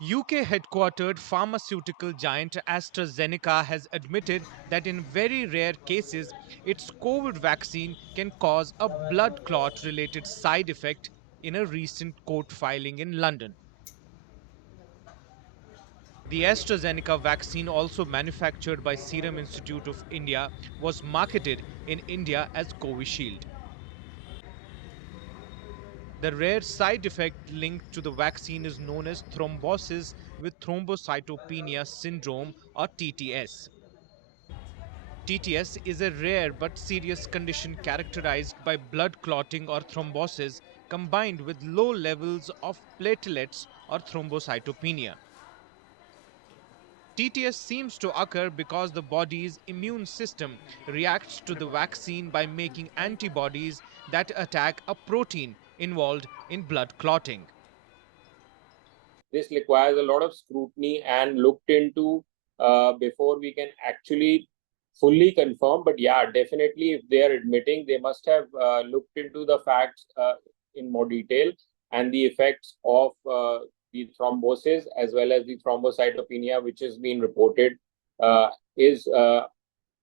UK-headquartered pharmaceutical giant AstraZeneca has admitted that in very rare cases, its COVID vaccine can cause a blood clot-related side effect in a recent court filing in London. The AstraZeneca vaccine, also manufactured by Serum Institute of India, was marketed in India as Covishield. The rare side effect linked to the vaccine is known as thrombosis with thrombocytopenia syndrome or TTS. TTS is a rare but serious condition characterized by blood clotting or thrombosis combined with low levels of platelets or thrombocytopenia. TTS seems to occur because the body's immune system reacts to the vaccine by making antibodies that attack a protein involved in blood clotting. This requires a lot of scrutiny and looked into before we can actually fully confirm. But yeah, definitely, if they are admitting, they must have looked into the facts in more detail and the effects of the thrombosis as well as the thrombocytopenia, which has been reported, is a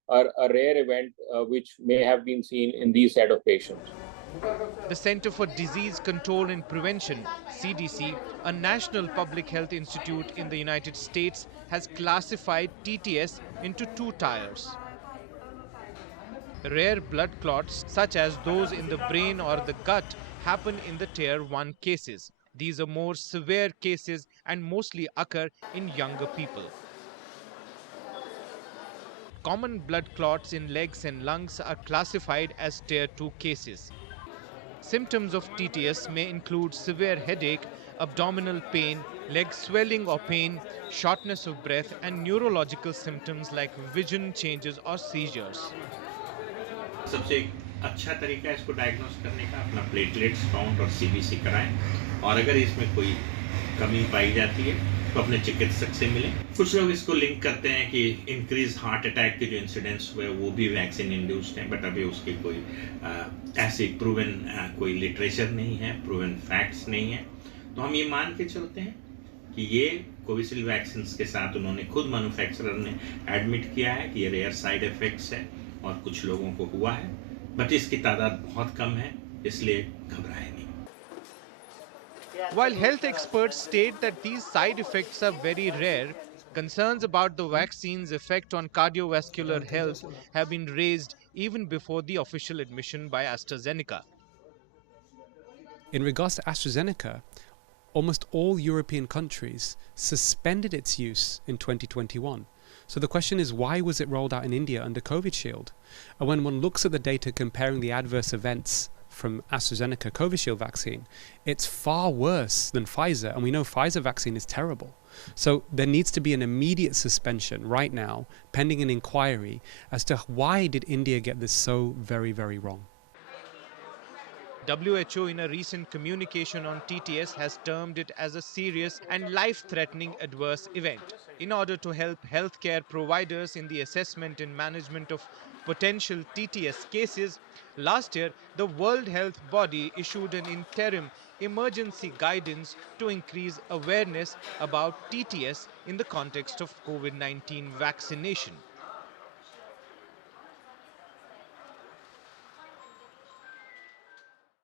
rare event which may have been seen in these set of patients. The Center for Disease Control and Prevention, CDC, a national public health institute in the United States, has classified TTS into two tiers. Rare blood clots, such as those in the brain or the gut, happen in the Tier 1 cases. These are more severe cases and mostly occur in younger people. Common blood clots in legs and lungs are classified as Tier 2 cases. Symptoms of TTS may include severe headache, abdominal pain, leg swelling or pain, shortness of breath, and neurological symptoms like vision changes or seizures. सबसे अच्छा तरीका है इसको diagnose करने का अपना platelets count और CBC कराएं और अगर इसमें कोई कमी पाई जाती है तो अपने चिकित्सक से मिलें। कुछ लोग इसको लिंक करते हैं कि इंक्रीज हार्ट अटैक के जो इंसिडेंट्स हुए वो भी वैक्सीन इंड्यूस्ड हैं, बट अभी उसकी कोई ऐसी प्रूवन कोई लिटरेचर नहीं है, प्रूवन फैक्ट्स नहीं है। तो हम ये मान के चलते हैं कि ये कोविशील्ड वैक्सीन के साथ उन्होंने खुद मैन्युफैक्चरर ने एडमिट किया है कि ये रेयर साइड इफेक्ट्स है और कुछ लोगों को हुआ है, बट इसकी तादाद बहुत कम है, इसलिए घबराएं नहीं। While health experts state that these side effects are very rare, concerns about the vaccine's effect on cardiovascular health have been raised even before the official admission by AstraZeneca. In regards to AstraZeneca, almost all European countries suspended its use in 2021. So the question is, why was it rolled out in India under Covishield? And when one looks at the data comparing the adverse events from AstraZeneca Covishield vaccine, it's far worse than Pfizer, and we know Pfizer vaccine is terrible. So there needs to be an immediate suspension right now, pending an inquiry as to why did India get this so very, very wrong. WHO in a recent communication on TTS has termed it as a serious and life-threatening adverse event. In order to help healthcare providers in the assessment and management of potential TTS cases, last year the World Health Body issued an interim emergency guidance to increase awareness about TTS in the context of COVID-19 vaccination.